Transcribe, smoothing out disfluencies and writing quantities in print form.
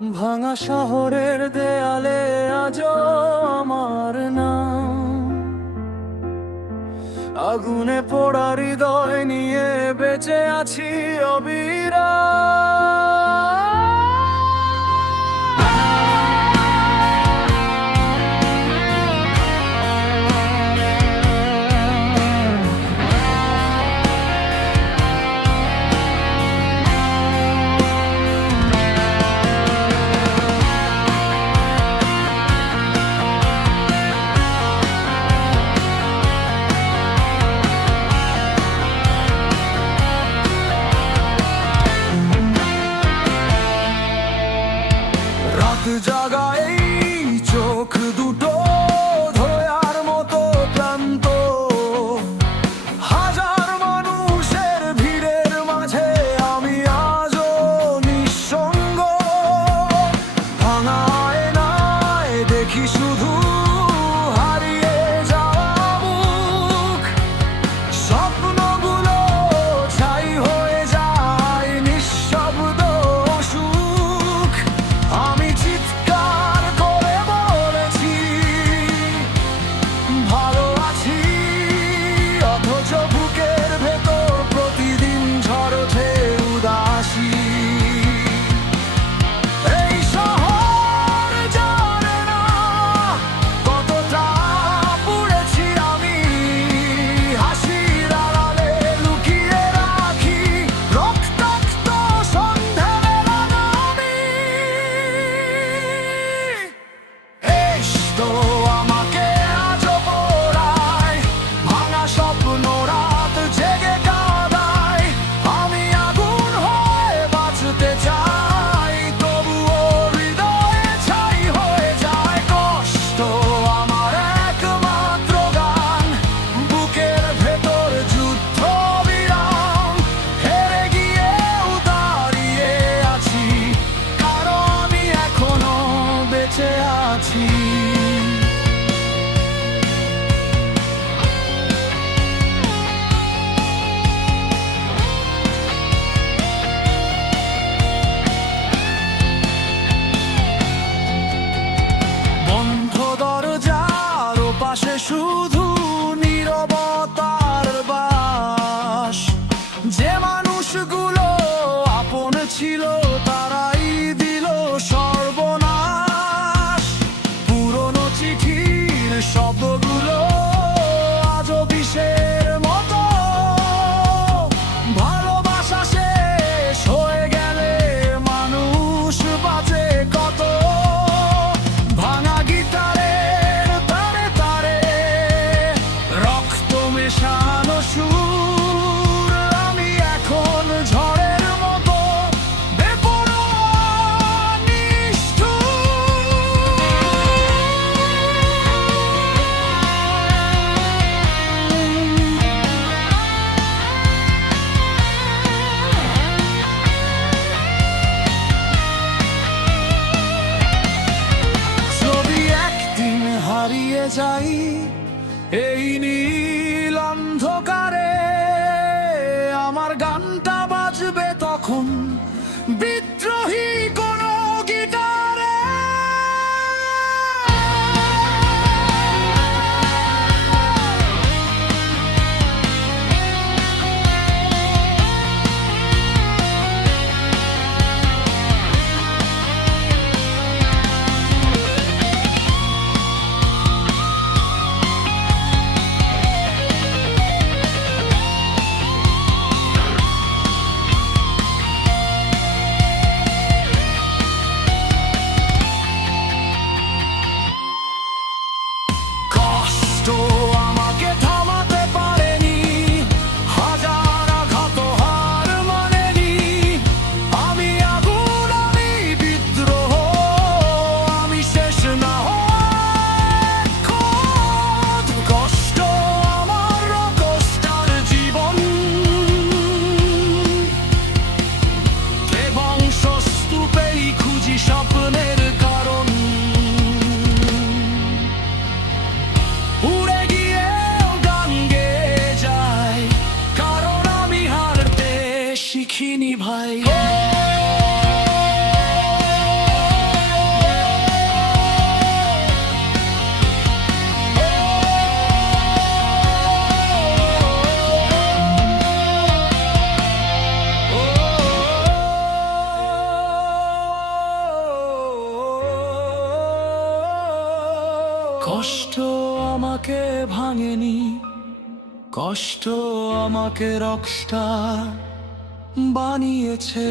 ভাঙা শহরের দেয়ালে আজও আমার নাম, আগুনে পোড়া হৃদয় নিয়ে বেঁচে আছি অবিরাম। রাত জাগা এই চোখ দুটো ধোয়ার মতো ক্লান্ত, হাজার মানুষের ভিড়ের মাঝে আমি আজও নিঃসঙ্গ। ভাঙা আয়নায় দেখি শুধু হারিয়ে যাওয়া মুখ, স্বপ্নগুলো ছাই হয়ে যায় নিঃশব্দ সুখ। আমি চিৎকার করে বলেছি ভালো আছি, অথচ বুকের ভেতর প্রতিদিন ঝড় ওঠে উদাসী। এই শহর জানে না কতটা পুড়েছি আমি, হাসির আড়ালে লুকিয়ে রাখি রক্তাক্ত সন্ধ্যাবেলা নামি। এসো আমাকে আজও পোড়ায়, ভাঙা স্বপ্ন রাত জেগে কাঁদায়। আমি আগুন হয়ে বাঁচতে চাই, তবুও হৃদয়ে ছাই হয়ে যায় কষ্ট। আমার একমাত্র গান, বুকের ভেতর যুদ্ধ বিরাম। হেরে গিয়েও দাঁড়িয়ে আছি, কারণ আমি এখনো বেঁচে আছি। বন্ধ দরজার পাশে শুধু নীরবতার বাস। যে মানুষগুলো আপন ছিল তারাই দিল সর্বনাশ। পুরনো চিঠির শব্দগুলো আজও বিষের মতো, ভালোবাসা শেষ হয়ে গেলে মানুষ বাঁচে কত। ভাঙা গিটারের তারে তারে রক্ত মেশানো সুর, আমি এখন ঝড়ের মতো বেপরোয়া নিষ্ঠুর। যদি একদিন হারিয়ে যাই এই নীল অন্ধকারে, আমার গানটা বাজবে তখন বিদ্রোহী কোনো গিটারে। কষ্ট আমাকে থামাতে পারেনি, হাজার আঘাত হার মানেনি। আমি আগুন, আমি বিদ্রোহ, আমি শেষ না হওয়া খোদ। কষ্ট আমার রকস্টার জীবন, এ বংশস্তূপেই খুঁজি স্বপ্নের কারণ। উড়ে গিয়েও গান গেয়ে যায়, কারণ আমি হারতে শিখিনি ভাই। ভাঙেনি, কষ্ট আমাকে রকস্টার বানিয়েছে।